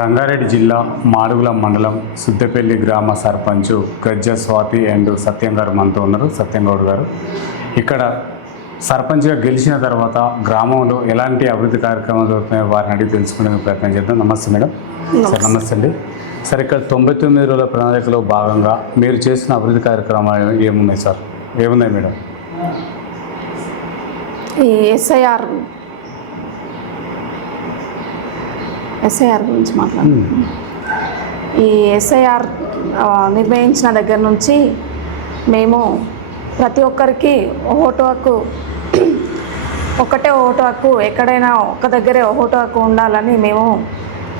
రంగారెడ్డి జిల్లా మాడుగుల మండలం సుద్దెపల్లి గ్రామ సర్పంచ్ గజ్జ స్వాతి అండ్ సత్యం గారు మనతో ఉన్నారు. సత్యం గౌడ్ గారు ఇక్కడ సర్పంచ్గా గెలిచిన తర్వాత గ్రామంలో ఎలాంటి అభివృద్ధి కార్యక్రమాలు జరుగుతున్నాయో వారిని అడిగి తెలుసుకునే ప్రయత్నం చేద్దాం. నమస్తే మేడం. సార్ నమస్తే అండి. సార్ ఇక్కడ 99 రోజుల ప్రణాళికలో భాగంగా మీరు చేసిన అభివృద్ధి కార్యక్రమాలు ఏమున్నాయి సార్? ఏమున్నాయి మేడం? ఈ ఎస్ఐఆర్ గురించి మాట్లాడుతున్నాం. ఈ ఎస్ఐఆర్ నిర్వహించిన దగ్గర నుంచి మేము ప్రతి ఒక్కరికి ఓటు హక్కు, ఒకటే ఓటు హక్కు, ఎక్కడైనా ఒక్క దగ్గరే ఓటు హక్కు ఉండాలని మేము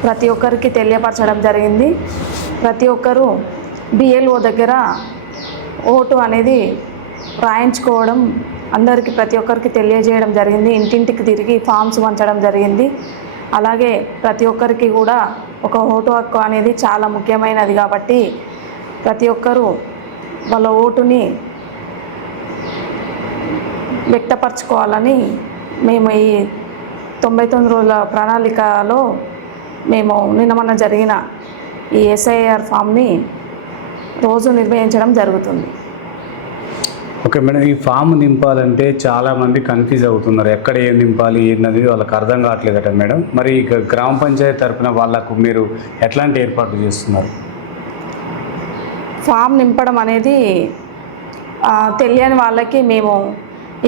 ప్రతి ఒక్కరికి తెలియపరచడం జరిగింది. ప్రతి ఒక్కరూ బిఎల్ఓ దగ్గర ఓటు అనేది రాయించుకోవడం అందరికీ ప్రతి ఒక్కరికి తెలియజేయడం జరిగింది. ఇంటింటికి తిరిగి ఫామ్స్ పంచడం జరిగింది. అలాగే ప్రతి ఒక్కరికి కూడా ఒక ఓటు హక్కు అనేది చాలా ముఖ్యమైనది కాబట్టి ప్రతి ఒక్కరూ వాళ్ళ ఓటుని వ్యక్తపరచుకోవాలని మేము ఈ 99 రోజుల ప్రణాళికలో మేము నిన్న జరిగిన ఈ ఎస్ఐఆర్ ఫామ్ని రోజు నిర్వహించడం జరుగుతుంది. ఓకే మేడం, ఈ ఫామ్ నింపాలంటే చాలామంది కన్ఫ్యూజ్ అవుతున్నారు. ఎక్కడ ఏం నింపాలి ఏంటనేది వాళ్ళకి అర్థం కావట్లేదట మేడం. మరి ఇక గ్రామ పంచాయతీ తరఫున వాళ్ళకు మీరు ఎట్లాంటి ఏర్పాట్లు చేస్తున్నారు? ఫామ్ నింపడం అనేది తెలియని వాళ్ళకి మేము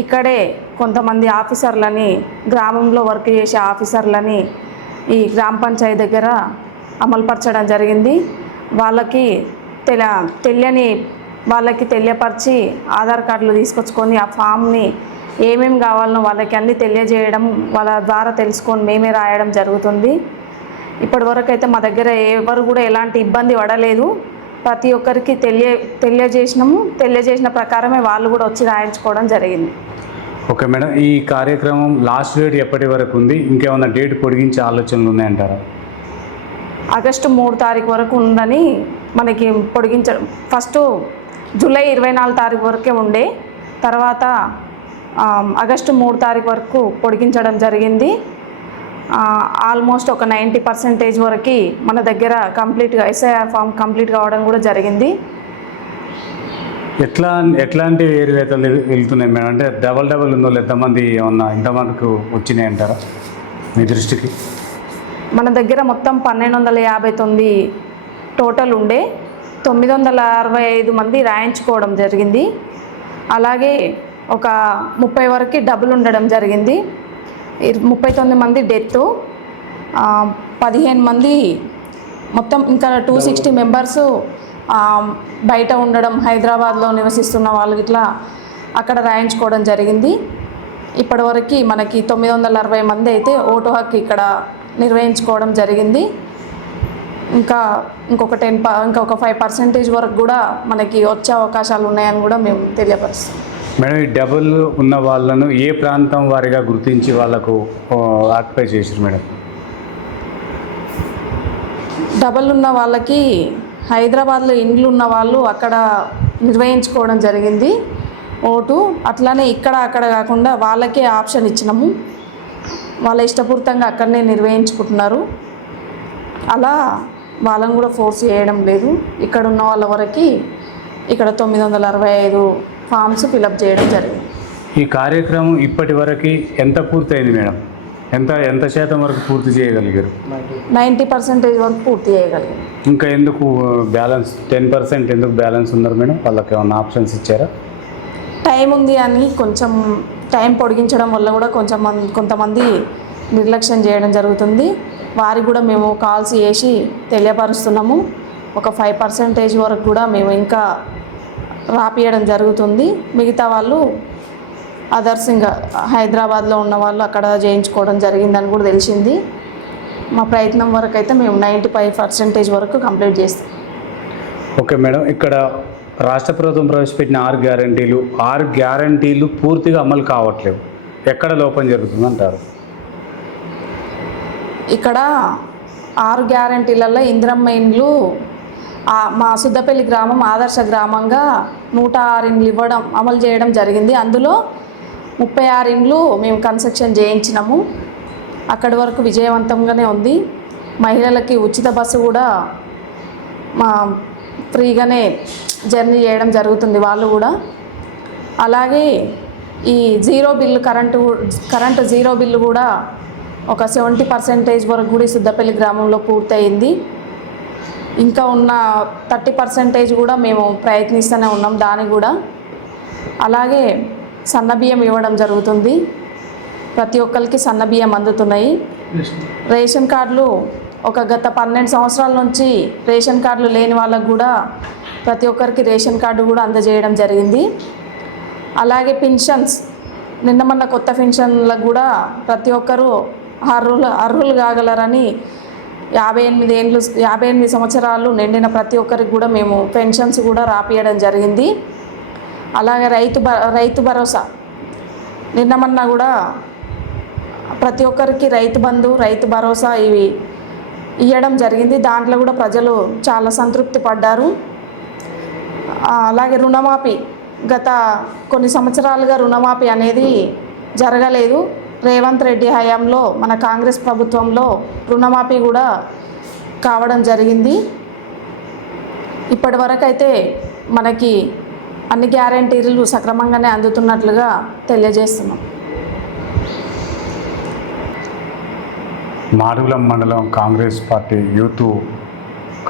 ఇక్కడే కొంతమంది ఆఫీసర్లని, గ్రామంలో వర్క్ చేసే ఆఫీసర్లని ఈ గ్రామ పంచాయతీ దగ్గర అమలుపరచడం జరిగింది. వాళ్ళకి తెలియని వాళ్ళకి తెలియపరిచి ఆధార్ కార్డులు తీసుకొచ్చుకొని ఆ ఫామ్ని ఏమేమి కావాలనో వాళ్ళకి అన్నీ తెలియజేయడం, వాళ్ళ ద్వారా తెలుసుకొని మేమే రాయడం జరుగుతుంది. ఇప్పటివరకు అయితే మా దగ్గర ఎవరు కూడా ఎలాంటి ఇబ్బంది పడలేదు. ప్రతి ఒక్కరికి తెలియజేసినాము. తెలియజేసిన ప్రకారమే వాళ్ళు కూడా వచ్చి రాయించుకోవడం జరిగింది. ఓకే మేడం, ఈ కార్యక్రమం లాస్ట్ డేట్ ఎప్పటి వరకు ఉంది? ఇంకేమైనా డేట్ పొడిగించే ఆలోచనలు ఉన్నాయంటారా? ఆగస్టు 3 తారీఖు వరకు ఉందని మనకి పొడిగించడం. ఫస్ట్ జూలై 24 తారీఖు వరకే ఉండే, తర్వాత ఆగస్టు 3 తారీఖు వరకు పొడిగించడం జరిగింది. ఆల్మోస్ట్ ఒక 90% వరకు మన దగ్గర కంప్లీట్గా ఎస్ఐఆర్ ఫామ్ కంప్లీట్ కావడం కూడా జరిగింది. ఎట్లాంటి ఏరివేతలు వెళ్తున్నాయి మేడం? అంటే డబల్ ఉందో ఎంతమంది ఏమన్నా ఇంతమందికి వచ్చినాయి అంటారా మీ దృష్టికి? మన దగ్గర మొత్తం 1259 టోటల్ ఉండే 965 మంది రాయించుకోవడం జరిగింది. అలాగే ఒక 30 వరకు డబుల్ ఉండడం జరిగింది. 39 మంది డెత్, 15 మంది మొత్తం, ఇంకా 260 మెంబర్స్ బయట ఉండడం, హైదరాబాద్లో నివసిస్తున్న వాళ్ళు ఇట్లా అక్కడ రాయించుకోవడం జరిగింది. ఇప్పటివరకు మనకి 960 మంది అయితే ఓటు హక్కు ఇక్కడ నిర్వహించుకోవడం జరిగింది. ఇంకొక 5% వరకు కూడా మనకి వచ్చే అవకాశాలు ఉన్నాయని కూడా మేము తెలియపరుస్తాం. మేడం, ఈ డబుల్ ఉన్న వాళ్ళను ఏ ప్రాంతం వారిగా గుర్తించి వాళ్ళకు ఆక్యుపై చేశారు మేడం? డబుల్ ఉన్న వాళ్ళకి హైదరాబాద్లో ఇండ్లు ఉన్న వాళ్ళు అక్కడ నిర్వహించుకోవడం జరిగింది ఓటు. అట్లానే అక్కడ కాకుండా వాళ్ళకే ఆప్షన్ ఇచ్చినాము. వాళ్ళ ఇష్టపూర్తంగా అక్కడనే నిర్వహించుకుంటున్నారు. అలా వాళ్ళని కూడా ఫోర్స్ చేయడం లేదు. ఇక్కడ ఉన్న వాళ్ళ వరకు ఇక్కడ 965 ఫామ్స్ ఫిలప్ చేయడం జరిగింది. ఈ కార్యక్రమం ఇప్పటి వరకు ఎంత పూర్తయింది మేడం? ఎంత శాతం వరకు పూర్తి చేయగలిగారు? 90% వరకు పూర్తి చేయగలిగారు. ఇంకా ఎందుకు బ్యాలెన్స్ 10% ఎందుకు బ్యాలెన్స్ ఉన్నారు మేడం? వాళ్ళకి ఏమైనా ఆప్షన్స్ ఇచ్చారా? టైం ఉంది అని కొంచెం టైం పొడిగించడం వల్ల కూడా కొంతమంది నిర్లక్ష్యం చేయడం జరుగుతుంది. వారికి కూడా మేము కాల్స్ చేసి తెలియపరుస్తున్నాము. ఒక 5% వరకు కూడా మేము ఇంకా రాపియడం జరుగుతుంది. మిగతా వాళ్ళు అదర్స్ ఇంకా హైదరాబాద్లో ఉన్న వాళ్ళు అక్కడ చేయించుకోవడం జరిగిందని కూడా తెలిసింది. మా ప్రయత్నం వరకు అయితే మేము 95% వరకు కంప్లీట్ చేస్తాం. ఓకే మేడం, ఇక్కడ రాష్ట్ర ప్రభుత్వం ప్రవేశపెట్టిన 6 గ్యారంటీలు పూర్తిగా అమలు కావట్లేవు. ఎక్కడ లోపం జరుగుతుందంటారు? ఇక్కడ 6 గ్యారంటీలలో ఇందిరమ్మ ఇండ్లు మా సుద్దపల్లి గ్రామం ఆదర్శ గ్రామంగా 106 ఇండ్లు ఇవ్వడం అమలు చేయడం జరిగింది. అందులో 36 ఇండ్లు మేము కన్స్ట్రక్షన్ చేయించినాము. అక్కడి వరకు విజయవంతంగానే ఉంది. మహిళలకి ఉచిత బస్సు కూడా మా ఫ్రీగానే జర్నీ చేయడం జరుగుతుంది వాళ్ళు కూడా. అలాగే ఈ కరెంటు జీరో బిల్లు కూడా ఒక 70% వరకు కూడా సుద్దపల్లి గ్రామంలో పూర్తయింది. ఇంకా ఉన్న 30% కూడా మేము ప్రయత్నిస్తూనే ఉన్నాం దాన్ని కూడా. అలాగే సన్నబియ్యం ఇవ్వడం జరుగుతుంది, ప్రతి ఒక్కరికి సన్నబియ్యం అందుతున్నాయి. రేషన్ కార్డులు గత 12 సంవత్సరాల నుంచి రేషన్ కార్డులు లేని వాళ్ళకు కూడా ప్రతి ఒక్కరికి రేషన్ కార్డు కూడా అందజేయడం జరిగింది. అలాగే పెన్షన్స్ మొన్న కొత్త పెన్షన్లకు కూడా ప్రతి ఒక్కరూ అర్హులు కాగలరని 58 సంవత్సరాలు నిండిన ప్రతి ఒక్కరికి కూడా మేము పెన్షన్స్ కూడా రాపియడం జరిగింది. అలాగే రైతు భరోసా మొన్న కూడా ప్రతి ఒక్కరికి రైతు బంధు, రైతు భరోసా ఇవి ఇవ్వడం జరిగింది. దాంట్లో కూడా ప్రజలు చాలా సంతృప్తి పడ్డారు. అలాగే రుణమాఫీ గత కొన్ని సంవత్సరాలుగా రుణమాఫీ అనేది జరగలేదు. రేవంత్ రెడ్డి హయాంలో మన కాంగ్రెస్ ప్రభుత్వంలో రుణమాఫీ కూడా కావడం జరిగింది. ఇప్పటి వరకు అయితే మనకి అన్ని గ్యారెంటీలు సక్రమంగానే అందుతున్నట్లుగా తెలియజేస్తున్నాం. మాడుగుల మండలం Congress party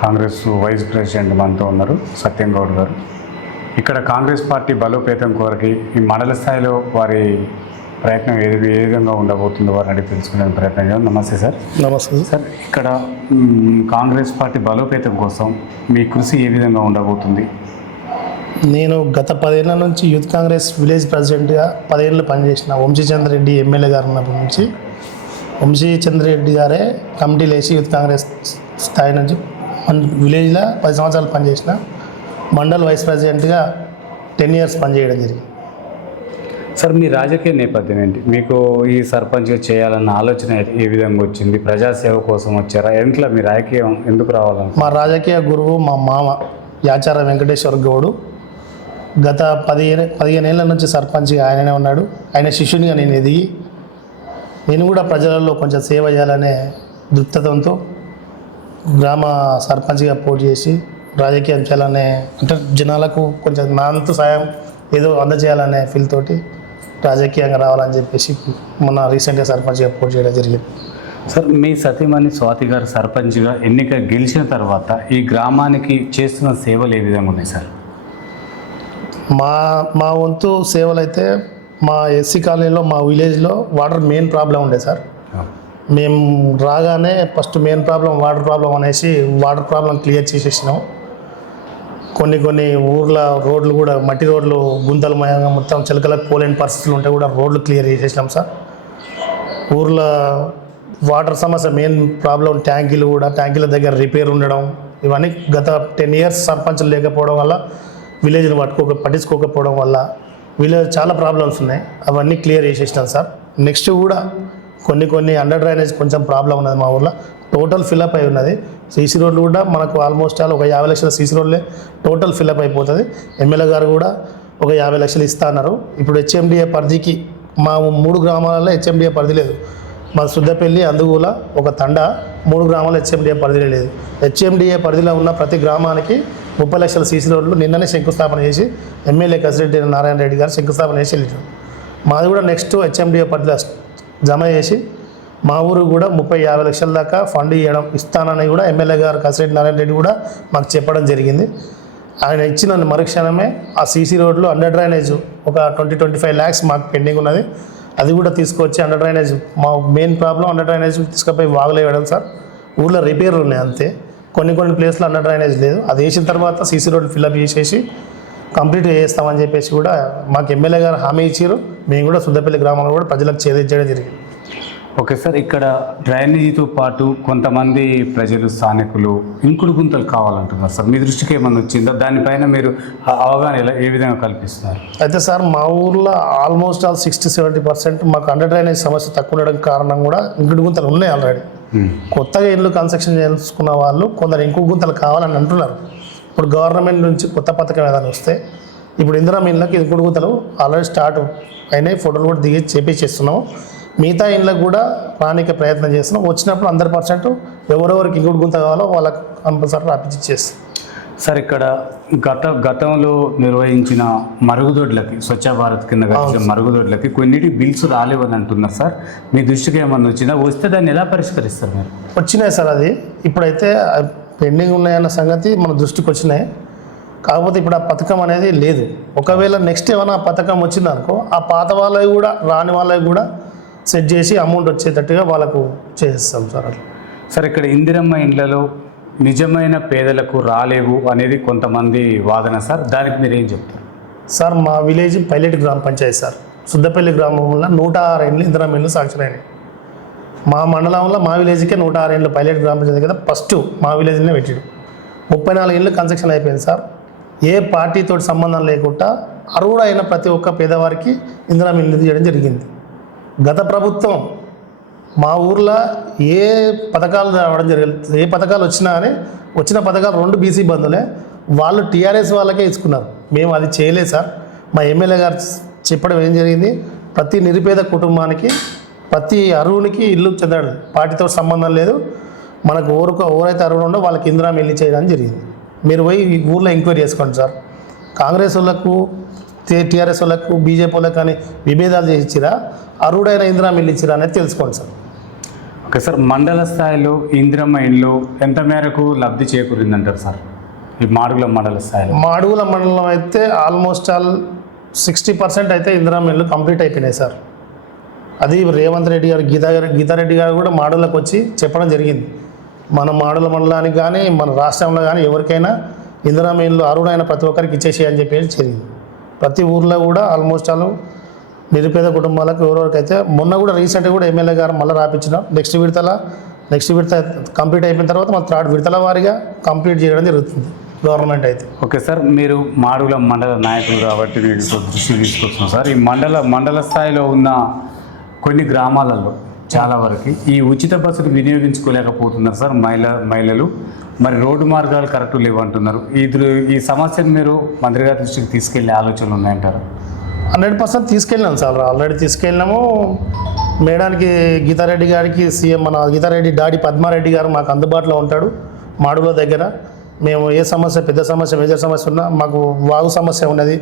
Congress vice president మనతో ఉన్నారు సత్యం గౌడ్ గారు. ఇక్కడ కాంగ్రెస్ పార్టీ బలోపేతం కొరకు ఈ మండల స్థాయిలో వారి ప్రయత్నం ఏ విధంగా ఉండబోతుందో వారిని అడిగి తెలుసుకునే ప్రయత్నం చేద్దాం. నమస్తే సార్. నమస్తే సార్. ఇక్కడ కాంగ్రెస్ పార్టీ బలోపేతం కోసం మీ కృషి ఏ విధంగా ఉండబోతుంది? నేను గత 10 ఏళ్ళ నుంచి యూత్ కాంగ్రెస్ విలేజ్ ప్రెసిడెంట్గా 10 ఏళ్ళు పనిచేసిన వంశీచంద్రెడ్డి ఎమ్మెల్యే గారు ఉన్నప్పటి నుంచి వంశీచంద్రెడ్డి గారే కమిటీలు వేసి యూత్ కాంగ్రెస్ స్థాయి నుంచి విలేజ్లో 10 సంవత్సరాలు పనిచేసిన, మండల్ వైస్ ప్రెసిడెంట్గా 10 ఇయర్స్ పనిచేయడం జరిగింది. సార్, మీ రాజకీయ నేపథ్యం ఏంటి? మీకు ఈ సర్పంచ్గా చేయాలన్న ఆలోచన ఏ విధంగా వచ్చింది? ప్రజాసేవ కోసం వచ్చారా? ఎంట్లో మీ రాజకీయం ఎందుకు రావాలని? మా రాజకీయ గురువు మా మామ యాచార వెంకటేశ్వర గౌడు. గత 15 ఏళ్ళ నుంచి సర్పంచ్గా ఆయననే ఉన్నాడు. ఆయన శిష్యునిగా నేను ఎదిగి నేను కూడా ప్రజలలో కొంచెం సేవ చేయాలనే దృక్పథంతో గ్రామ సర్పంచ్గా పోటీ చేసి రాజకీయం చేయాలనే, అంటే జనాలకు కొంచెం నాంతు సాయం ఏదో అందజేయాలనే ఫీల్ తోటి రాజకీయంగా రావాలని చెప్పేసి మొన్న రీసెంట్గా సర్పంచ్గా పోటీ చేయడం జరిగింది. సార్, మీ సతీమణి స్వాతి గారు సర్పంచ్గా గెలిచిన తర్వాత ఈ గ్రామానికి చేస్తున్న సేవలు ఏ విధంగా ఉన్నాయి సార్? మా వంతు సేవలు అయితే మా ఎస్సీ కాలనీలో మా విలేజ్లో వాటర్ మెయిన్ ప్రాబ్లం ఉండే సార్. మేము రాగానే first main problem water problem అనేసి వాటర్ ప్రాబ్లం క్లియర్ చేసేసినాం. కొన్ని ఊర్ల రోడ్లు కూడా మట్టి రోడ్లు గుంతలమయంగా మొత్తం చిలకలకు పోలేని పరిస్థితులు ఉంటే కూడా రోడ్లు క్లియర్ చేసేసినాం సార్. ఊర్లో వాటర్ సమస్య మెయిన్ ప్రాబ్లం ట్యాంకీల దగ్గర రిపేర్ ఉండడం, ఇవన్నీ గత 10 ఇయర్స్ సర్పంచ్లు లేకపోవడం వల్ల విలేజ్ని పట్టించుకోకపోవడం వల్ల విలేజ్ చాలా ప్రాబ్లమ్స్ ఉన్నాయి. అవన్నీ క్లియర్ చేసేసినాం సార్. నెక్స్ట్ కూడా కొన్ని అండర్ డ్రైనేజ్ కొంచెం ప్రాబ్లం ఉన్నది మా ఊర్లో, టోటల్ ఫిల్అప్ అయి ఉన్నది. సీసీ రోడ్లు కూడా మనకు ఆల్మోస్ట్ ఒక 50 లక్షల సీసీ రోడ్లే టోటల్ ఫిల్అప్ అయిపోతుంది. ఎమ్మెల్యే గారు కూడా ఒక 50 లక్షలు ఇస్తా అన్నారు. ఇప్పుడు హెచ్ఎండిఏ పరిధికి మా 3 గ్రామాలలో హెచ్ఎండిఏ పరిధి లేదు. మా సుద్దపల్లి, అందుగూల, ఒక తండ, 3 గ్రామాలు హెచ్ఎండిఏ పరిధిలో లేదు. హెచ్ఎండిఏ పరిధిలో ఉన్న ప్రతి గ్రామానికి 30 లక్షల సీసీ రోడ్లు నిన్ననే శంకుస్థాపన చేసి ఎమ్మెల్యే కసిరెడ్డి నారాయణ రెడ్డి గారు శంకుస్థాపన చేసి వెళ్ళారు. మాది కూడా నెక్స్ట్ హెచ్ఎండిఏ పరిధిలో జమ చేసి మా ఊరు కూడా 30-50 లక్షల దాకా ఫండ్ ఇస్తానని కూడా ఎమ్మెల్యే గారు కసిరెడ్డి నారాయణ రెడ్డి కూడా మాకు చెప్పడం జరిగింది. ఆయన ఇచ్చిన మరుక్షణమే ఆ సీసీ రోడ్లు అండర్ డ్రైనేజ్ ఒక 20-25 ల్యాక్స్ మాకు పెండింగ్ ఉన్నది. అది కూడా తీసుకొచ్చి అండర్ డ్రైనేజ్, మా మెయిన్ ప్రాబ్లం అండర్ డ్రైనేజ్ తీసుకుపోయి వాగులు వేయడం సార్. ఊళ్ళో రిపేర్లు ఉన్నాయి అంతే. కొన్ని ప్లేస్లో అండర్ డ్రైనేజ్ లేదు. అది వేసిన తర్వాత సీసీ రోడ్లు ఫిల్అప్ చేసేసి కంప్లీట్ చేస్తామని చెప్పేసి కూడా మాకు ఎమ్మెల్యే గారు హామీ ఇచ్చారు. మేము కూడా సుద్దపల్లి గ్రామంలో కూడా ప్రజలకు చేయడం జరిగింది. ఓకే సార్, ఇక్కడ డ్రైనేజీతో పాటు కొంతమంది ప్రజలు, స్థానికులు ఇంకుడు గుంతలు కావాలంటున్నారు సార్. మీ దృష్టికి ఏమన్నా వచ్చిందో? దానిపైన మీరు అవగాహన ఏ విధంగా కల్పిస్తున్నారు? అయితే సార్, మా ఊర్లో ఆల్మోస్ట్ 60-70% మాకు అండర్ డ్రైనేజ్ సమస్య తక్కువ ఉండడం కారణం కూడా ఇంకుడు గుంతలు ఉన్నాయి ఆల్రెడీ. కొత్తగా ఇల్లు కన్స్ట్రక్షన్ చేసుకున్న వాళ్ళు కొందరు ఇంకుడు గుంతలు కావాలని అంటున్నారు. ఇప్పుడు గవర్నమెంట్ నుంచి కొత్త పథకం ఏదైనా వస్తే ఇప్పుడు ఇందిరా ఇళ్ళకి ఇంకుడు గుంతలు ఆల్రెడీ స్టార్ట్ అయినాయి. ఫోటోలు కూడా దిగి చేపించేస్తున్నాము. మిగతా ఇండ్లకు కూడా రానికే ప్రయత్నం చేస్తున్నాం. వచ్చినప్పుడు 100% ఎవరెవరికి ఇంకోటి గుంత కావాలో వాళ్ళకి కంపల్సరీ రాపించి ఇచ్చేస్తాం. సార్ ఇక్కడ గతంలో నిర్వహించిన మరుగుదొడ్లకి స్వచ్ఛ భారత్ కింద వచ్చిన మరుగుదొడ్లకి కొన్నిటి బిల్స్ రాలేవని అంటున్నారు సార్. మీ దృష్టికి ఏమన్నా వచ్చినా వస్తే దాన్ని ఎలా పరిష్కరిస్తారు మీరు? వచ్చినాయి సార్, అది ఇప్పుడైతే పెండింగ్ ఉన్నాయన్న సంగతి మన దృష్టికి వచ్చినాయి. కాకపోతే ఇప్పుడు ఆ పథకం అనేది లేదు. ఒకవేళ నెక్స్ట్ ఏమైనా పథకం వచ్చిందనుకో ఆ పాత వాళ్ళవి కూడా రాని వాళ్ళవి కూడా సెట్ చేసి అమౌంట్ వచ్చేటట్టుగా వాళ్ళకు చేస్తాం సార్. అట్లా సార్ ఇక్కడ ఇందిరమ్మ ఇండ్లలో నిజమైన పేదలకు రాలేవు అనేది కొంతమంది వాదన సార్, దానికి మీరు ఏం చెప్తారు? సార్ మా విలేజ్ పైలట్ గ్రామ పంచాయతీ సార్. సుద్దపల్లి గ్రామంలో 106 ఇండ్లు ఇందిరమ్మ ఇండ్లు శాంక్షన్ అయినాయి. మా మండలంలో మా విలేజ్కే 106 ఇండ్లు పైలట్ గ్రామ పంచాయతీ కదా ఫస్ట్ మా విలేజ్నే పెట్టాడు. 34 ఇండ్లు కన్స్ట్రక్షన్ అయిపోయింది సార్. ఏ పార్టీతో సంబంధం లేకుండా అర్హుడు అయిన ప్రతి ఒక్క పేదవారికి ఇందిరమ్మ ఇండ్లు చేయడం జరిగింది. గత ప్రభుత్వం మా ఊర్లో ఏ పథకాలు రావడం జరగలేదు, ఏ పథకాలు వచ్చినా కానీ వచ్చిన పథకాలు 2 బీసీ బంధువులే, వాళ్ళు టీఆర్ఎస్ వాళ్ళకే ఇచ్చుకున్నారు. మేము అది చేయలేదు సార్. మా ఎమ్మెల్యే గారు చెప్పడం ఏం జరిగింది, ప్రతి నిరుపేద కుటుంబానికి ప్రతి అర్హునికి ఇల్లు చెందాడు, పార్టీతో సంబంధం లేదు, మనకు ఎవరైతే అర్హులు ఉండో వాళ్ళకి ఇందిరమ్మ ఇల్లు చేయడం జరిగింది. మీరు పోయి ఈ ఊర్లో ఎంక్వైరీ చేసుకోండి సార్. కాంగ్రెస్ వాళ్ళకు టీఆర్ఎస్ వాళ్ళకు బీజేపీ వాళ్ళకు కానీ విభేదాలు చేసి ఇచ్చిరా, అర్హుడైన ఇందిరమ్మ ఇల్లు ఇచ్చిరా అనేది తెలుసుకోండి సార్. ఓకే సార్, మండల స్థాయిలో ఇందిరమ్మ ఇండ్లు ఎంత మేరకు లబ్ధి చేకూరిందంటారు సార్ ఈ మాడుగుల మండల స్థాయిలో? మాడుగుల మండలం అయితే ఆల్మోస్ట్ 60% అయితే ఇందిరమ్మ ఇల్లు కంప్లీట్ అయిపోయినాయి సార్. అది రేవంత్ రెడ్డి గారు గీతారెడ్డి గారు కూడా మాడుగులకు వచ్చి చెప్పడం జరిగింది. మన మాడుగుల మండలానికి కానీ మన రాష్ట్రంలో కానీ ఎవరికైనా ఇందిరమ్మ ఇల్లు అర్హుడైన ప్రతి ఒక్కరికి ఇచ్చేసేయని చెప్పేసి జరిగింది. ప్రతి ఊర్లో కూడా ఆల్మోస్ట్ నిరుపేద కుటుంబాలకు ఎవరెవరికైతే మొన్న కూడా రీసెంట్గా కూడా ఎమ్మెల్యే గారు మళ్ళీ రాపించినాం. నెక్స్ట్ విడత కంప్లీట్ అయిపోయిన తర్వాత మన 3rd విడతల వారీగా కంప్లీట్ చేయడం జరుగుతుంది గవర్నమెంట్ అయితే. ఓకే సార్, మీరు మాడుగుల మండల నాయకులు కాబట్టి వీటితో దృష్టి తీసుకొస్తున్నాం సార్. ఈ మండల స్థాయిలో ఉన్న కొన్ని గ్రామాలలో చాలా వరకు ఈ ఉచిత బస్సులు వినియోగించుకోలేకపోతున్నారు సార్ మహిళలు. మరి రోడ్డు మార్గాలు కరెక్ట్ లేవంటున్నారు. ఈ సమస్యను మీరు మంత్రి గారి దృష్టికి తీసుకెళ్లే ఆలోచనలు ఉన్నాయంటారు? 100% తీసుకెళ్ళినాం సార్. ఆల్రెడీ తీసుకెళ్ళినాము. మేడానికి గీతారెడ్డి గారికి సీఎం మన గీతారెడ్డి డాడీ పద్మారెడ్డి గారు మాకు అందుబాటులో ఉంటాడు మాడుగుల దగ్గర. మేము ఏ సమస్య, పెద్ద సమస్య, మేజర్ సమస్య ఉన్నా, మాకు వాగు సమస్య ఉన్నది,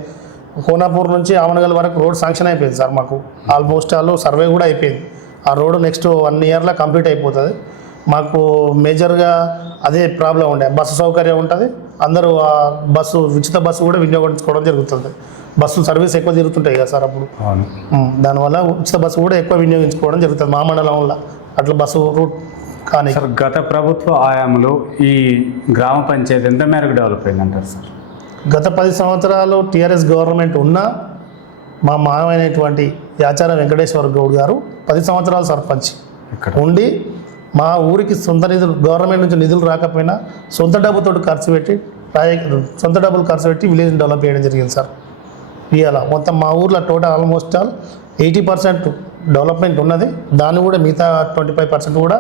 కోనాపూర్ నుంచి ఆమనగల్ వరకు రోడ్ శాంక్షన్ అయిపోయింది సార్. మాకు ఆల్మోస్ట్ సర్వే కూడా అయిపోయింది. ఆ రోడ్డు నెక్స్ట్ 1 ఇయర్లో కంప్లీట్ అయిపోతుంది. మాకు మేజర్గా అదే ప్రాబ్లం ఉండే, బస్సు సౌకర్యం ఉంటుంది, అందరూ ఆ ఉచిత బస్సు కూడా వినియోగించుకోవడం జరుగుతుంది. బస్సు సర్వీస్ ఎక్కువ తిరుగుతుంటాయి కదా సార్ అప్పుడు, దానివల్ల ఉచిత బస్సు కూడా ఎక్కువ వినియోగించుకోవడం జరుగుతుంది మా మండలంలో. అట్లా బస్సు రూట్ కానీ సార్ గత ప్రభుత్వ హయాంలో ఈ గ్రామ పంచాయతీ ఎంత మేరకు డెవలప్ అయిందంటారు సార్? గత 10 సంవత్సరాలు టీఆర్ఎస్ గవర్నమెంట్ ఉన్నా మా మామైనటువంటి యాచార వెంకటేశ్వర గౌడ్ గారు 10 సంవత్సరాలు సర్పంచ్ ఉండి మా ఊరికి సొంత నిధులు, గవర్నమెంట్ నుంచి నిధులు రాకపోయినా సొంత డబ్బుతో ఖర్చు పెట్టి విలేజ్ని డెవలప్ చేయడం జరిగింది సార్. ఇవాళ మొత్తం మా ఊర్లో టోటల్ ఆల్మోస్ట్ 80% డెవలప్మెంట్ ఉన్నది. దాన్ని కూడా మిగతా 25% కూడా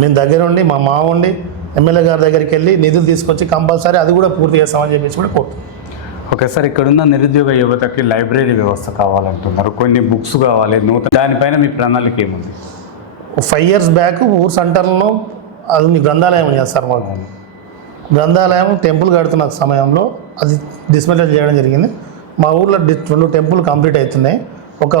మేము దగ్గర ఉండి మా మామ ఉండి ఎమ్మెల్యే గారి దగ్గరికి వెళ్ళి నిధులు తీసుకొచ్చి కంపల్సరీ అది కూడా పూర్తి చేస్తామని చెప్పేసి కూడా కోరుతున్నాం. ఓకే సార్, ఇక్కడున్న నిరుద్యోగ యువతకి లైబ్రరీ వ్యవస్థ కావాలంటున్నారు, కొన్ని బుక్స్ కావాలి నూతన, దానిపైన మీ ప్రణాళిక ఏముంది? 5 years బ్యాక్ ఊరు సెంటర్లో అది గ్రంథాలయం ఉంది సార్. మాకు గ్రంథాలయం టెంపుల్ కడుతున్న సమయంలో అది డిస్మెంటల్ చేయడం జరిగింది. మా ఊర్లో 2 టెంపుల్ కంప్లీట్ అవుతున్నాయి. ఒక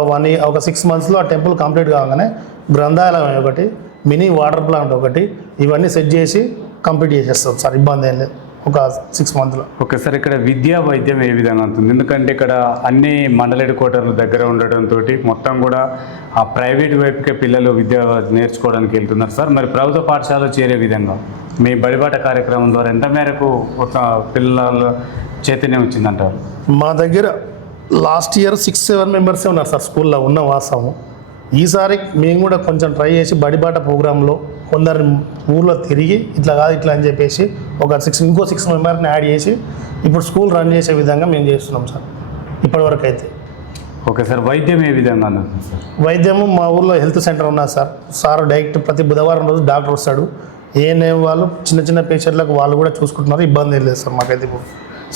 6 monthsలో ఆ టెంపుల్ కంప్లీట్ కాగానే గ్రంథాలయం ఒకటి, మినీ వాటర్ ప్లాంట్ ఒకటి, ఇవన్నీ సెట్ చేసి కంప్లీట్ చేసేస్తాం సార్. ఇబ్బంది ఏం లేదు ఒక 6 monthsలో. ఓకే సార్, ఇక్కడ విద్యా వైద్యం ఏ విధంగా ఉంటుంది? ఎందుకంటే ఇక్కడ అన్ని మండల హెడ్ క్వార్టర్ల దగ్గర ఉండడంతో మొత్తం కూడా ఆ ప్రైవేట్ వైపుకే పిల్లలు విద్య నేర్చుకోవడానికి వెళ్తున్నారు సార్. మరి ప్రభుత్వ పాఠశాలలో చేరే విధంగా మీ బడిబాట కార్యక్రమం ద్వారా ఎంత మేరకు పిల్లల చైతన్యం వచ్చిందంటారు? మా దగ్గర లాస్ట్ ఇయర్ 6-7 members ఉన్నారు సార్ స్కూల్లో ఉన్న వాస్తవం. ఈసారి మేము కూడా కొంచెం ట్రై చేసి బడిబాట ప్రోగ్రాంలో కొందరు ఊర్లో తిరిగి ఇట్లా కాదు ఇట్లా అని చెప్పేసి ఇంకో 6 members యాడ్ చేసి ఇప్పుడు స్కూల్ రన్ చేసే విధంగా మేము చేస్తున్నాం సార్ ఇప్పటివరకు అయితే. ఓకే సార్, వైద్యం ఏ విధంగా అందుతుంది సార్? వైద్యము మా ఊర్లో హెల్త్ సెంటర్ ఉన్నది సార్. డైరెక్ట్ ప్రతి బుధవారం రోజు డాక్టర్ వస్తాడు. ఏఎన్ఎం వాళ్ళు చిన్న పేషెంట్లకు వాళ్ళు కూడా చూసుకుంటున్నారు. ఇబ్బంది ఏం లేదు సార్ మాకైతే. ఇప్పుడు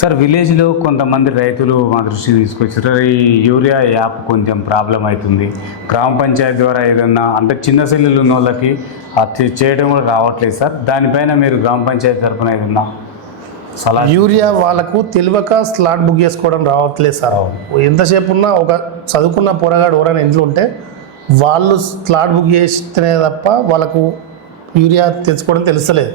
సార్ విలేజ్లో కొంతమంది రైతులు మా దృష్టికి తీసుకొచ్చారు, ఈ యూరియా యాప్ కొంచెం ప్రాబ్లం అవుతుంది, గ్రామ పంచాయతీ ద్వారా ఏదన్నా అంటే చిన్న సెల్లులు ఉన్న వాళ్ళకి అది చేయడం కూడా రావట్లేదు సార్, దానిపైన మీరు గ్రామ పంచాయతీ తరఫున ఏదన్నా సలహా? యూరియా వాళ్ళకు తెలియక స్లాట్ బుక్ చేసుకోవడం రావట్లేదు సార్. ఎంతసేపు ఉన్నా ఒక చదువుకున్న పోరగాడు ఎవరైనా ఇంట్లో ఉంటే వాళ్ళు స్లాట్ బుక్ చేస్తేనే తప్ప వాళ్ళకు యూరియా తెచ్చుకోవడం తెలుస్తలేదు.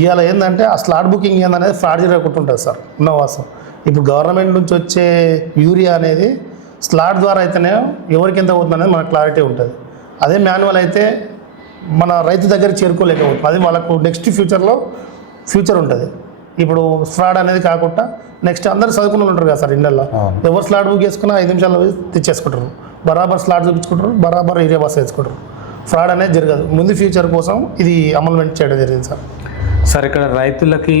ఇవాళ ఏంటంటే ఆ స్లాట్ బుకింగ్ ఏందనేది ఫ్రాడ్ జరగకుంటుంటుంది సార్ ఉన్న వాస్తవం. ఇప్పుడు గవర్నమెంట్ నుంచి వచ్చే యూరియా అనేది స్లాట్ ద్వారా అయితేనే ఎవరికి ఎంత అవుతుంది అనేది మనకు క్లారిటీ ఉంటుంది. అదే మాన్యువల్ అయితే మన రైతు దగ్గర చేరుకోలేకపోతుంది. అది వాళ్ళకు నెక్స్ట్ ఫ్యూచర్ ఉంటుంది. ఇప్పుడు ఫ్రాడ్ అనేది కాకుండా నెక్స్ట్ అందరూ చదువుకున్న ఉంటారు కదా సార్ ఇళ్ళల్లో, ఎవరు స్లాట్ బుక్ చేసుకున్నా 5 నిమిషాల్లో తెచ్చేసుకుంటారు, బరాబర్ స్లాట్ చూపించుకుంటారు, బరాబర్ యూరియా బస్ వేసుకుంటారు. ఫ్రాడ్ అనేది జరగదు. ముందు ఫ్యూచర్ కోసం ఇది అమల్మెంట్ చేయడం జరిగింది సార్. సార్ ఇక్కడ రైతులకి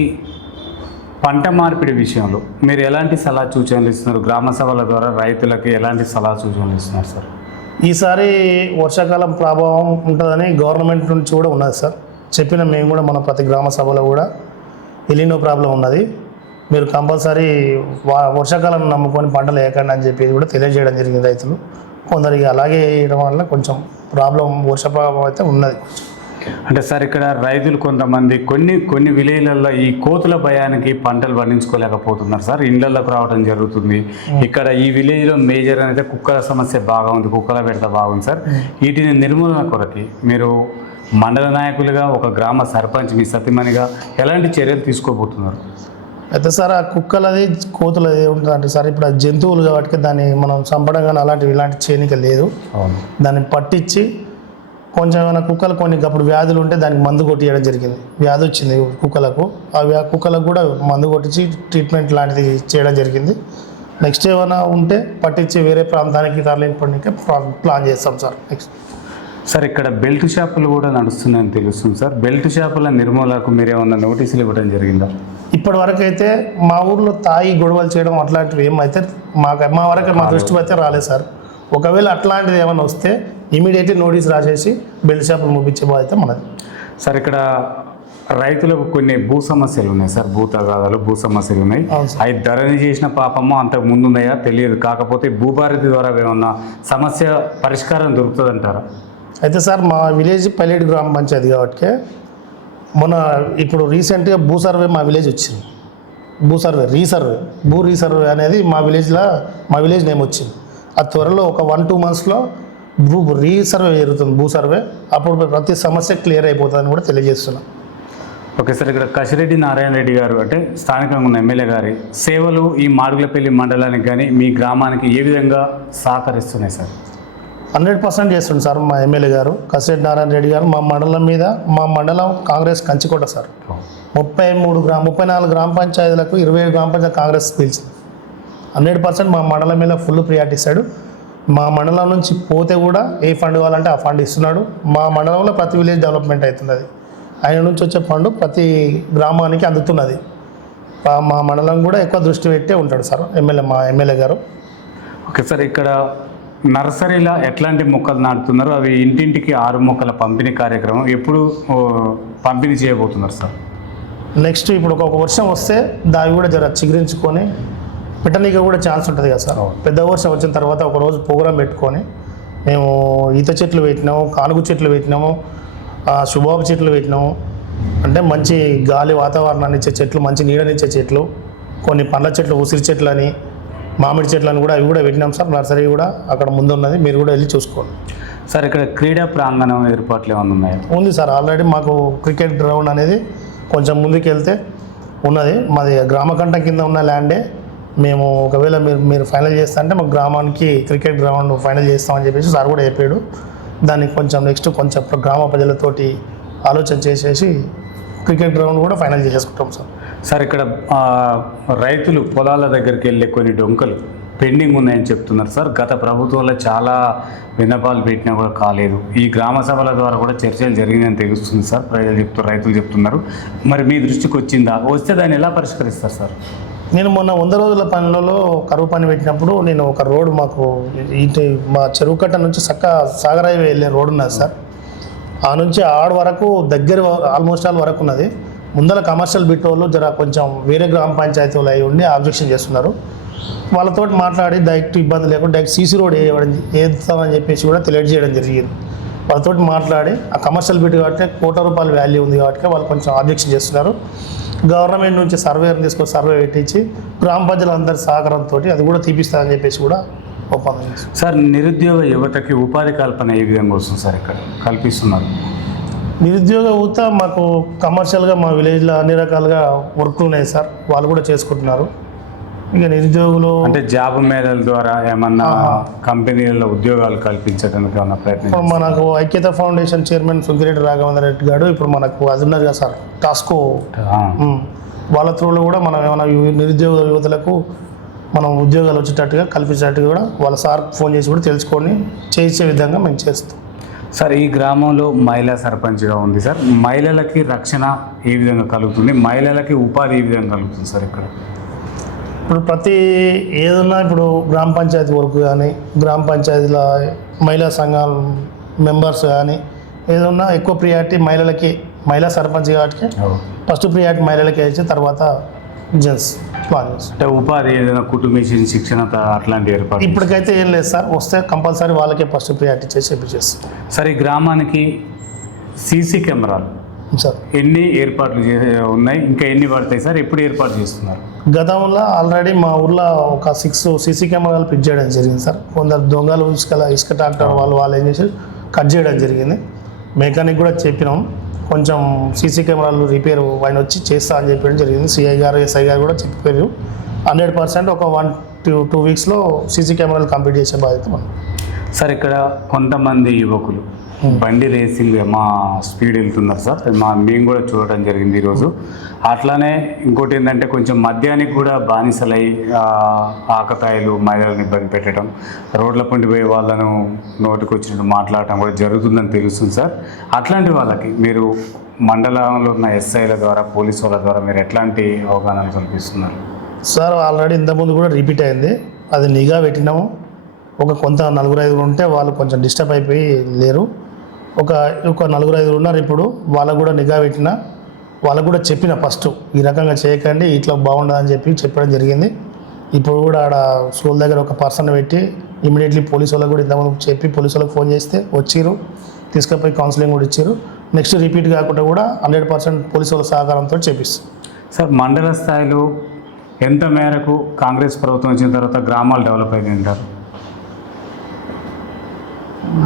పంట మార్పిడి విషయంలో మీరు ఎలాంటి సలహా సూచనలు ఇస్తున్నారు? గ్రామ సభల ద్వారా రైతులకి ఎలాంటి సలహా సూచనలు ఇస్తున్నారు సార్? ఈసారి వర్షాకాలం ప్రభావం ఉంటుందని గవర్నమెంట్ నుంచి కూడా ఉన్నది సార్. చెప్పిన మేము కూడా మన ప్రతి గ్రామ సభలో కూడా ఎలినో ప్రాబ్లం ఉన్నది, మీరు కంపల్సరీ వర్షాకాలం నమ్ముకొని పంటలు వేయకండి అని చెప్పి కూడా తెలియజేయడం జరిగింది రైతులు. కొందరికి అలాగే వేయడం వల్ల కొంచెం ప్రాబ్లం వర్ష ప్రభావం అయితే ఉన్నది. అంటే సార్ ఇక్కడ రైతులు కొంతమంది కొన్ని విలేజ్లలో ఈ కోతుల భయానికి పంటలు పండించుకోలేకపోతున్నారు సార్, ఇళ్లలోకి రావడం జరుగుతుంది. ఇక్కడ ఈ విలేజ్లో మేజర్ అనేది కుక్కల సమస్య బాగా ఉంది, కుక్కల బెడత బాగుంది సార్. వీటిని నిర్మూలన కొరకి మీరు మండల నాయకులుగా, ఒక గ్రామ సర్పంచ్, మీ సతీమణిగా ఎలాంటి చర్యలు తీసుకోబోతున్నారు? అయితే సార్ ఆ కుక్కలది కోతులది ఏముంటుందంటే సార్, ఇప్పుడు ఆ జంతువులు కాబట్టి దాన్ని మనం చంపడం కానీ ఇలాంటి చేయనిక లేదు. దాన్ని పట్టించి కొంచెం ఏమైనా కుక్కలు అప్పుడు వ్యాధులు ఉంటే దానికి మందు కొట్టియడం జరిగింది. వ్యాధి వచ్చింది కుక్కలకు, కుక్కలకు కూడా మందు కొట్టించి ట్రీట్మెంట్ లాంటిది చేయడం జరిగింది. నెక్స్ట్ ఏమైనా ఉంటే పట్టించి వేరే ప్రాంతానికి తరలించడానికి ప్లాన్ చేస్తాం సార్. నెక్స్ట్ సార్ ఇక్కడ బెల్ట్ షాపులు కూడా నడుస్తున్నాయని తెలుస్తుంది సార్, బెల్ట్ షాపుల నిర్మూలనకు మీరు ఏమన్నా నోటీసులు ఇవ్వడం జరిగిందా? ఇప్పటి వరకు అయితే మా ఊర్లో గొడవలు చేయడం అట్లాంటివి ఏమైతే మా దృష్టికి అయితే రాలేదు సార్. ఒకవేళ అట్లాంటిది ఏమైనా వస్తే ఇమీడియట్లీ నోటీస్ రాసేసి బెల్ట్ షాపులు ముగించే బాధ్యత మనది. సార్ ఇక్కడ రైతులకు కొన్ని భూ సమస్యలు ఉన్నాయి సార్, భూ తగాదాలు, భూ సమస్యలు ఉన్నాయి. అవి ధరణి చేసిన పాపము అంతకు ముందు ఉన్నాయా తెలియదు, కాకపోతే భూభారతి ద్వారా ఏమన్నా సమస్య పరిష్కారం దొరుకుతుందంటారా? అయితే సార్ మా విలేజ్ పల్లెడు గ్రామ పంచాయతీ కాబట్టి ఇప్పుడు రీసెంట్గా భూ సర్వే మా విలేజ్ వచ్చింది. భూ రీసర్వే అనేది మా విలేజ్ నేమ్ వచ్చింది. అది త్వరలో ఒక 1-2 monthsలో రీసర్వే జరుగుతుంది, భూ సర్వే. అప్పుడు ప్రతి సమస్య క్లియర్ అయిపోతుందని కూడా తెలియజేస్తున్నాం. ఓకే సార్, ఇక్కడ కసిరెడ్డి నారాయణ రెడ్డి గారు అంటే స్థానికంగా ఉన్న ఎమ్మెల్యే గారి సేవలు ఈ మాడుగులపల్లి మండలానికి కానీ మీ గ్రామానికి ఏ విధంగా సహకరిస్తున్నాయి సార్? 100% చేస్తుండే సార్ మా ఎమ్మెల్యే గారు కసిరెడ్డి నారాయణ రెడ్డి గారు. మా మండలం కాంగ్రెస్ కంచికోట సార్. 34 గ్రామ పంచాయతీలకు 27 గ్రామ పంచాయతీ కాంగ్రెస్ పిలిచింది. 100% మా మండలం మీద ఫుల్ ప్రియారిటీ ఇస్తాడు. మా మండలం నుంచి పోతే కూడా ఏ ఫండ్ కావాలంటే ఆ ఫండ్ ఇస్తున్నాడు. మా మండలంలో ప్రతి విలేజ్ డెవలప్మెంట్ అవుతున్నది. ఆయన నుంచి వచ్చే ఫండ్ ప్రతి గ్రామానికి అందుతున్నది. మా మండలం కూడా ఎక్కువ దృష్టి పెట్టే ఉంటాడు సార్ మా ఎమ్మెల్యే గారు. ఓకే సార్, ఇక్కడ నర్సరీలో ఎట్లాంటి మొక్కలు నాటుతున్నారు? అవి ఇంటింటికి 6 మొక్కల పంపిణీ కార్యక్రమం ఎప్పుడు పంపిణీ చేయబోతున్నారు సార్? నెక్స్ట్ ఇప్పుడు ఒక వర్షం వస్తే దాన్ని కూడా జర చిగురించుకొని పెట్టనీకి కూడా ఛాన్స్ ఉంటుంది కదా సార్. పెద్ద వర్షం వచ్చిన తర్వాత ఒకరోజు ప్రోగ్రాం పెట్టుకొని మేము ఈత చెట్లు పెట్టినాము, కానుగు చెట్లు పెట్టినాము, శుభాబు చెట్లు పెట్టినాము. అంటే మంచి గాలి వాతావరణాన్ని ఇచ్చే చెట్లు, మంచి నీడనిచ్చే చెట్లు, కొన్ని పండ్ల చెట్లు, ఉసిరి చెట్లు అని, మామిడి చెట్లను కూడా అవి కూడా పెట్టినాం సార్. నర్సరీ కూడా అక్కడ ముందు ఉన్నది, మీరు కూడా వెళ్ళి చూసుకోండి సార్. ఇక్కడ క్రీడా ప్రాంగణం ఏర్పాట్లు ఏమైనా ఉన్నాయా? ఉంది సార్, ఆల్రెడీ మాకు క్రికెట్ గ్రౌండ్ అనేది కొంచెం ముందుకు వెళ్తే ఉన్నది. మాది గ్రామకంఠం కింద ఉన్న ల్యాండే. మేము ఒకవేళ మీరు ఫైనల్ చేస్తా అంటే మాకు గ్రామానికి క్రికెట్ గ్రౌండ్ ఫైనల్ చేస్తామని చెప్పేసి సార్ కూడా చెప్పాడు. దానికి కొంచెం గ్రామ ప్రజలతోటి ఆలోచన చేసేసి క్రికెట్ గ్రౌండ్ కూడా ఫైనల్ చేసేసుకుంటాం సార్. సార్ ఇక్కడ రైతులు పొలాల దగ్గరికి వెళ్ళే కొన్ని డొంకలు పెండింగ్ ఉన్నాయని చెప్తున్నారు సార్. గత ప్రభుత్వంలో చాలా విన్నపాలు పెట్టినా కూడా కాలేదు. ఈ గ్రామ సభల ద్వారా కూడా చర్చలు జరిగిందని తెలుస్తుంది సార్, రైతులు చెప్తున్నారు. మరి మీ దృష్టికి వచ్చిందా? వస్తే దాన్ని ఎలా పరిష్కరిస్తారు సార్? నేను మొన్న 100 రోజుల పనులలో కరువు పని పెట్టినప్పుడు నేను ఒక రోడ్డు మాకు మా చెరువు కట్ట నుంచి సాగరాయి వెళ్ళే రోడ్డు ఉన్నది సార్. ఆ నుంచి ఆడ వరకు దగ్గర ఆల్మోస్ట్ ఆల్ వరకు ఉన్నది. ముందర కమర్షియల్ బిట్ వాళ్ళు జర కొంచెం వేరే గ్రామ పంచాయతీ వాళ్ళు అయి ఉండి ఆబ్జెక్షన్ చేస్తున్నారు. వాళ్ళతో మాట్లాడి డైరెక్ట్ ఇబ్బంది లేకుండా డైరెక్ట్ సీసీ రోడ్ వేస్తామని చెప్పేసి కూడా తెలియజేయడం జరిగింది. వాళ్ళతో మాట్లాడి ఆ కమర్షియల్ బిట్ కాబట్టి ₹1,00,00,000 వాల్యూ ఉంది కాబట్టి వాళ్ళు కొంచెం ఆబ్జెక్షన్ చేస్తున్నారు. గవర్నమెంట్ నుంచి సర్వేని తీసుకొని సర్వే పెట్టించి గ్రామ పంచాయతీల అందరి సహకారంతో అది కూడా తీపిస్తారని చెప్పేసి కూడా ఒప్పందం చేస్తారు. సార్ నిరుద్యోగ యువతకి ఉపాధి కల్పన ఏ విధంగా వస్తుంది సార్ ఇక్కడ కల్పిస్తున్నారు? నిరుద్యోగ యువత మాకు కమర్షియల్గా మా విలేజ్లో అన్ని రకాలుగా వర్క్లు ఉన్నాయి సార్, వాళ్ళు కూడా చేసుకుంటున్నారు. ఇక నిరుద్యోగులు అంటే జాబ్ మేళల ద్వారా ఏమన్నా కంపెనీలలో ఉద్యోగాలు కల్పించడానికి ఏమన్నా ప్రయత్నం ఇప్పుడు మనకు ఐక్యత ఫౌండేషన్ చైర్మన్ సుంకిరెడ్డి రాఘవేంద్ర రెడ్డి గారు ఇప్పుడు మనకు అది ఉన్నారు కదా సార్ టాస్కో, వాళ్ళ త్రూలో కూడా మనం ఏమైనా నిరుద్యోగ యువతలకు మనం ఉద్యోగాలు వచ్చేటట్టుగా కల్పించేటట్టుగా కూడా వాళ్ళ సార్ ఫోన్ చేసి కూడా తెలుసుకొని చేసే విధంగా మేము చేస్తాం. సార్ ఈ గ్రామంలో మహిళా సర్పంచ్గా ఉంది సార్, మహిళలకి రక్షణ ఏ విధంగా కలుగుతుంది, మహిళలకి ఉపాధి ఏ విధంగా కలుగుతుంది సార్ ఇక్కడ? ఇప్పుడు ప్రతి ఏదన్నా ఇప్పుడు గ్రామ పంచాయతీ వర్క్ కానీ గ్రామ పంచాయతీల మహిళా సంఘాల మెంబర్స్ కానీ ఏదన్నా ఎక్కువ ప్రియారిటీ మహిళలకి, మహిళా సర్పంచ్ కాబట్టి ఫస్ట్ ప్రియారిటీ మహిళలకి ఇచ్చి తర్వాత జెంట్స్ ప్లాన్ చేస్తాం. అంటే ఉపాధి ఏదైనా కుటుంబేషన్ శిక్షణ అట్లాంటి ఏర్పాటు ఇప్పటికైతే ఏం లేదు సార్, వస్తే కంపల్సరీ వాళ్ళకే ఫస్ట్ ప్రియారిటీ చేసి చేపిచ్చేస్తాం సార్. ఈ గ్రామానికి సీసీ కెమెరాలు సార్ ఎన్ని ఏర్పాట్లు ఉన్నాయి, ఇంకా ఎన్ని పడతాయి సార్, ఎప్పుడు ఏర్పాటు చేస్తున్నారు? గతంలో ఆల్రెడీ మా ఊర్లో ఒక 6 సీసీ కెమెరాలు ఫిట్ చేయడం జరిగింది సార్. కొందరు దొంగలు ఇసుక ట్రాక్టర్ వాళ్ళు ఏం చేసి కట్ చేయడం జరిగింది. మెకానిక్ కూడా చెప్పినాం, కొంచెం సీసీ కెమెరాలు రిపేర్ ఆయన వచ్చి చేస్తా అని చెప్పడం జరిగింది. సిఐ గారు ఎస్ఐ గారు కూడా చెప్పారు. 100% ఒక 1 to 2 వీక్స్లో సీసీ కెమెరాలు కంప్లీట్ చేసే బాధ్యత మనం. సార్ ఇక్కడ కొంతమంది యువకులు బండి రేసింగ్ మా స్పీడ్ వెళ్తున్నారు సార్, మేము కూడా చూడటం జరిగింది ఈరోజు. అట్లానే ఇంకోటి ఏంటంటే కొంచెం మద్యానికి కూడా బానిసలై ఆకతాయిలు మహిళలను ఇబ్బంది పెట్టడం, రోడ్ల పండి పోయే వాళ్ళను నోటికి వచ్చినట్టు మాట్లాడటం కూడా జరుగుతుందని తెలుస్తుంది సార్. అట్లాంటి వాళ్ళకి మీరు మండలంలో ఉన్న ఎస్ఐల ద్వారా పోలీసు వాళ్ళ ద్వారా మీరు ఎట్లాంటి అవగాహన కల్పిస్తున్నారు? సార్ ఆల్రెడీ ఇంతకుముందు కూడా రిపీట్ అయింది, అది నిఘా పెట్టినాము. కొంత 4-5 ఉంటే వాళ్ళు కొంచెం డిస్టర్బ్ అయిపోయి లేరు. ఒక 4-5 ఉన్నారు ఇప్పుడు, వాళ్ళకు కూడా నిఘా పెట్టిన, వాళ్ళకు కూడా చెప్పిన ఫస్ట్ ఈ రకంగా చేయకండి ఇట్లా బాగుండదని చెప్పడం జరిగింది. ఇప్పుడు కూడా ఆడ స్కూల్ దగ్గర ఒక పర్సన్ పెట్టి ఇమీడియట్లీ పోలీసు వాళ్ళకు కూడా ఇంతకుముందు చెప్పి పోలీసు వాళ్ళకి ఫోన్ చేస్తే వచ్చిరు, తీసుకుపోయి కౌన్సిలింగ్ కూడా ఇచ్చారు. నెక్స్ట్ రిపీట్ కాకుండా కూడా 100% పోలీసు వాళ్ళ సహకారంతో చేపిస్తాం. సార్ మండల స్థాయిలో ఎంత మేరకు కాంగ్రెస్ ప్రభుత్వం వచ్చిన తర్వాత గ్రామాలు డెవలప్ అయింది అంటారు?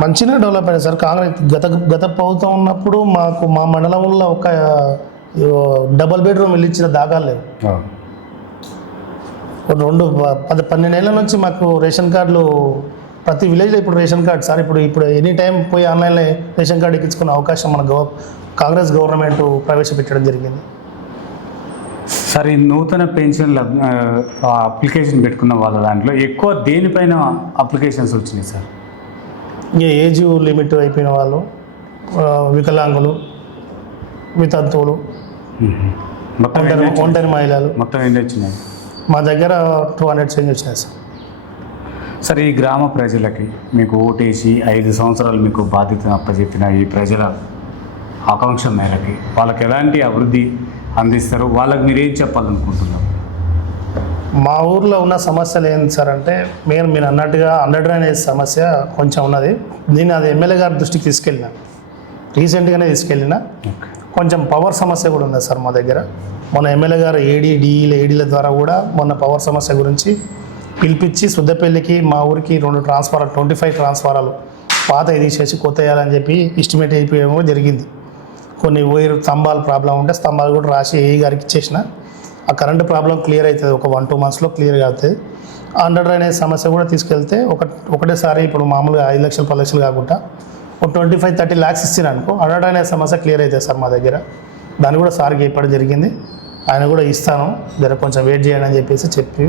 మంచిగా డెవలప్ అయ్యాయి సార్. కాంగ్రెస్ గత ప్రభుత్వం ఉన్నప్పుడు మా మండలంలో ఒక డబుల్ బెడ్రూమ్ ఇల్లు ఇచ్చిన దాఖలు లేవు. 12 ఏళ్ళ నుంచి మాకు రేషన్ కార్డులు ప్రతి విలేజ్లో ఇప్పుడు రేషన్ కార్డు సార్. ఇప్పుడు ఎనీ టైం పోయి ఆన్లైన్లో రేషన్ కార్డు ఎక్కించుకునే అవకాశం మన కాంగ్రెస్ గవర్నమెంట్ ప్రవేశపెట్టడం జరిగింది. సార్ ఈ నూతన పెన్షన్ల అప్లికేషన్ పెట్టుకున్న వాళ్ళ దాంట్లో ఎక్కువ దేనిపైన అప్లికేషన్స్ వచ్చినాయి సార్? ఇంకా ఏజ్ లిమిట్ అయిపోయిన వాళ్ళు, వికలాంగులు, వితంతువులు, ఒంటరి మహిళలు, మొత్తం ఎన్ని వచ్చినాయి? మా దగ్గర 200 చేంజ్ వచ్చినాయి సార్. సార్ ఈ గ్రామ ప్రజలకి మీకు ఓటేసి 5 సంవత్సరాలు మీకు బాధ్యతను అప్పచెప్పిన ఈ ప్రజల ఆకాంక్ష మేరకి వాళ్ళకి ఎలాంటి అభివృద్ధి అందిస్తారు, వాళ్ళకి మీరేం చెప్పాలనుకుంటున్నారు? మా ఊర్లో ఉన్న సమస్యలు ఏంటి సార్ అంటే మీరు అన్నట్టుగా అండర్ డ్రైనేజ్ సమస్య కొంచెం ఉన్నది. నేను అది ఎమ్మెల్యే గారి దృష్టికి తీసుకెళ్ళిన, రీసెంట్గానే తీసుకెళ్ళిన. కొంచెం పవర్ సమస్య కూడా ఉంది సార్ మా దగ్గర. మొన్న ఎమ్మెల్యే గారు ఏడీల ద్వారా కూడా మొన్న పవర్ సమస్య గురించి పిలిపించి సుద్దపల్లికి మా ఊరికి 25 ట్రాన్స్ఫారాలు పాత తీసేసి కొత్త వేయాలని చెప్పి ఎస్టిమేట్ అయిపోయడం జరిగింది. కొన్ని వైర్ స్తంభాలు ప్రాబ్లం ఉంటే స్తంభాలు కూడా రాసి ఏఈ గారికి ఇచ్చేసిన. ఆ కరెంటు ప్రాబ్లం క్లియర్ అవుతుంది, ఒక 1-2 మంత్స్లో క్లియర్ అవుతుంది. అండర్ డ్రైనేజ్ సమస్య కూడా తీసుకెళ్తే ఒకటేసారి ఇప్పుడు మామూలుగా 5 లక్షలు 10 లక్షలు కాకుండా ఒక 25-30 lakhs ఇచ్చిన అనుకో అండర్ డ్రైనేజ్ సమస్య క్లియర్ అవుతుంది సార్ మా దగ్గర. దాన్ని కూడా సార్కి చెప్పడం జరిగింది, ఆయన కూడా ఇస్తాను జర కొంచెం వెయిట్ చేయండి అని చెప్పి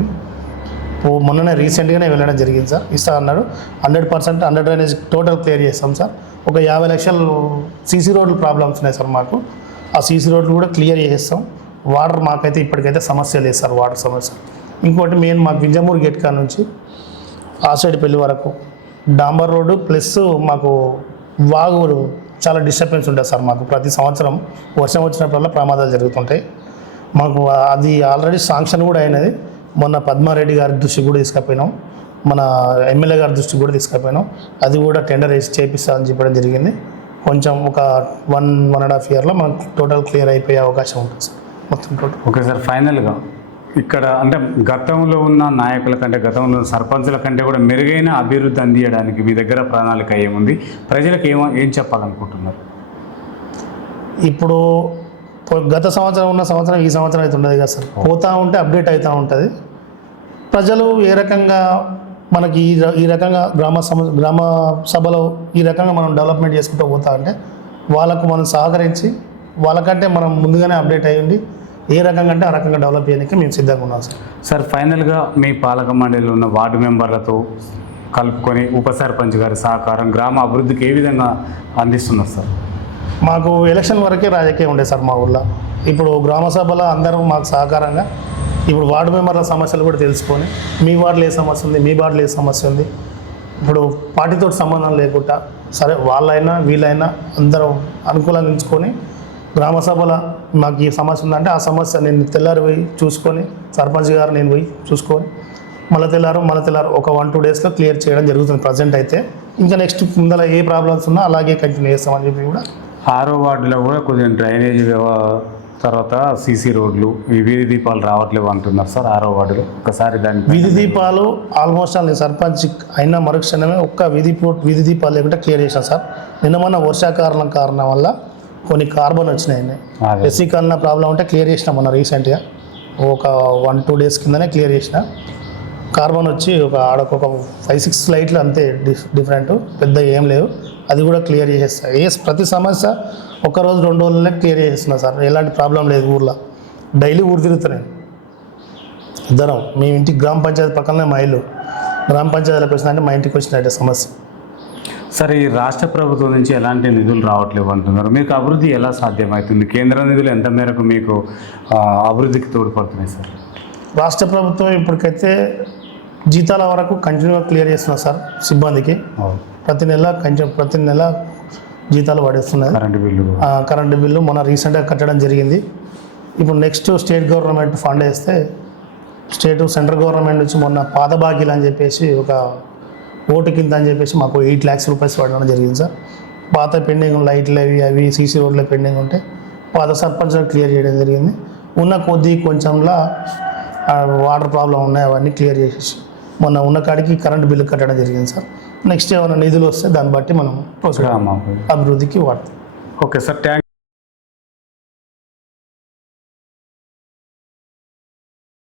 మొన్ననే రీసెంట్గానే వెళ్ళడం జరిగింది సార్. ఇస్తా అన్నాడు. 100% అండర్ డ్రైనేజ్ టోటల్ క్లియర్ చేస్తాం సార్. ఒక 50 లక్షలు సీసీ రోడ్లు ప్రాబ్లమ్స్ ఉన్నాయి సార్ మాకు, ఆ సీసీ రోడ్లు కూడా క్లియర్ చేస్తాం. వాటర్ మాకైతే ఇప్పటికైతే సమస్య లేదు సార్, వాటర్ సమస్య. ఇంకోటి మెయిన్ మాకు వింజమూరు గేట్ కాడ నుంచి ఆసైడ్ పెళ్లి వరకు డాంబర్ రోడ్డు ప్లస్ మాకు వాగు చాలా డిస్టర్బెన్స్ ఉంటుంది సార్ మాకు. ప్రతి సంవత్సరం వర్షం వచ్చినప్పుడల్లా ప్రమాదాలు జరుగుతుంటాయి. మాకు అది ఆల్రెడీ శాంక్షన్ కూడా అయినది. మొన్న పద్మారెడ్డి గారి దృష్టికి కూడా తీసుకుపోయినాం, మన ఎమ్మెల్యే గారి దృష్టికి కూడా తీసుకుపోయినాం. అది కూడా టెండర్ వేసి చేపిస్తామని చెప్పడం జరిగింది. కొంచెం ఒక 1.5 ఇయర్లో మనకు టోటల్ క్లియర్ అయిపోయే అవకాశం ఉంటుంది సార్ మొత్తం టోటల్. ఓకే సార్, ఫైనల్గా ఇక్కడ అంటే గతంలో ఉన్న నాయకుల కంటే, గతంలో ఉన్న సర్పంచుల కంటే కూడా మెరుగైన అభివృద్ధి అందించడానికి మీ దగ్గర ప్రణాళిక ఏముంది? ప్రజలకు ఏం చెప్పాలనుకుంటున్నారు? ఇప్పుడు గత సంవత్సరం ఉన్న సంవత్సరం ఈ సంవత్సరం అయితే ఉండదు కదా సార్, పోతూ ఉంటే అప్డేట్ అవుతూ ఉంటుంది. ప్రజలు ఏ రకంగా మనకి ఈ రకంగా గ్రామ సభలో ఈ రకంగా మనం డెవలప్మెంట్ చేసుకుంటూ పోతా అంటే వాళ్ళకు మనం సహకరించి వాళ్ళకంటే మనం ముందుగానే అప్డేట్ అయ్యండి ఏ రకంగా అంటే ఆ రకంగా డెవలప్ చేయడానికి మేము సిద్ధంగా ఉన్నాం సార్. సార్, ఫైనల్గా మీ పాలక మండలిలో ఉన్న వార్డు మెంబర్లతో కలుపుకొని ఉప సర్పంచ్ గారి సహకారం గ్రామ అభివృద్ధికి ఏ విధంగా అందిస్తున్నారు సార్? మాకు ఎలక్షన్ వరకే రాజకీయం ఉండే సార్ మా ఊళ్ళో. ఇప్పుడు గ్రామ సభలో అందరం మాకు సహకారంగా ఇప్పుడు వార్డు మెంబర్ల సమస్యలు కూడా తెలుసుకొని మీ వార్డులో ఏ సమస్య ఉంది, మీ వార్డులో ఏ సమస్య ఉంది, ఇప్పుడు పార్టీతో సంబంధం లేకుండా సరే వాళ్ళైనా వీళ్ళైనా అందరం అనుకూలంగా ఉంచుకొని గ్రామ సభలో మాకు ఈ సమస్య ఉందంటే ఆ సమస్య నేను తెల్లారి పోయి చూసుకొని సర్పంచ్ గారు నేను పోయి చూసుకొని మళ్ళీ తెల్లారు ఒక 1-2 డేస్లో క్లియర్ చేయడం జరుగుతుంది ప్రజెంట్ అయితే. ఇంకా నెక్స్ట్ ముందర ఏ ప్రాబ్లమ్స్ ఉన్నా అలాగే కంటిన్యూ చేస్తామని చెప్పి కూడా. 6వ వార్డులో కూడా కొంచెం డ్రైనేజ్ తర్వాత సీసీ రోడ్లు, ఈ వీధి దీపాలు రావట్లేవు అంటున్నారు సార్ 6వ వార్డులో. ఒకసారి దాని వీధి దీపాలు ఆల్మోస్ట్ నేను సర్పంచ్ అయినా మరుక్షణమే ఒక్క వీధి దీపాలు లేకుండా క్లియర్ చేశాను సార్. నిన్న మొన్న వర్షాకాలం కారణం వల్ల కొన్ని కార్బన్ వచ్చినాయి. ఎస్సీ కాలనీ ప్రాబ్లం ఉంటే క్లియర్ చేసిన మొన్న రీసెంట్గా ఒక 1-2 డేస్ కిందనే క్లియర్ చేసిన. కార్బన్ వచ్చి ఆడొక 5-6 లైట్లు అంతే డిఫరెంట్, పెద్ద ఏం లేవు. అది కూడా క్లియర్ చేసేస్తా. ప్రతి సమస్య 1 రోజు 2 రోజులనే క్లియర్ చేస్తున్నా సార్. ఎలాంటి ప్రాబ్లం లేదు ఊర్లో. డైలీ ఊరు తిరుగుతున్నాను ఇద్దరం. మీ ఇంటికి గ్రామ పంచాయతీ పక్కనే మా ఇల్లు. గ్రామ పంచాయతీలకు వచ్చిందంటే మా ఇంటికి వచ్చినట్టే సమస్య. సరే, ఈ రాష్ట్ర ప్రభుత్వం నుంచి ఎలాంటి నిధులు రావట్లేవు అంటున్నారు. మీకు అభివృద్ధి ఎలా సాధ్యమవుతుంది? కేంద్ర నిధులు ఎంత మేరకు మీకు అభివృద్ధికి తోడ్పడుతున్నాయి సార్? రాష్ట్ర ప్రభుత్వం ఇప్పటికైతే జీతాల వరకు కంటిన్యూగా క్లియర్ చేస్తున్నారు సార్ సిబ్బందికి. ప్రతి నెల జీతాలు పడేస్తున్నాయి. కరెంటు బిల్లు మొన్న రీసెంట్గా కట్టడం జరిగింది. ఇప్పుడు నెక్స్ట్ స్టేట్ గవర్నమెంట్ ఫండ్ వేస్తే సెంట్రల్ గవర్నమెంట్ నుంచి మొన్న పాత బాకీలు అని చెప్పేసి ఒక ఓటు కింద అని చెప్పేసి మాకు 8 lakhs రూపీస్ పడడం జరిగింది సార్. పాత పెండింగ్ లైట్లు అవి సీసీ రోడ్ల పెండింగ్ ఉంటే పాత సర్పంచ్ క్లియర్ చేయడం జరిగింది. ఉన్న కొద్ది కొంచెంలా వాటర్ ప్రాబ్లం ఉన్నాయి, అవన్నీ క్లియర్ చేసేసి మొన్న ఉన్న కాడికి కరెంట్ బిల్లు కట్టడం జరిగింది సార్. నెక్స్ట్ ఏమైనా నిధులు వస్తే దాన్ని బట్టి మనం అభివృద్ధికి వాడతాం. Okay sir, thank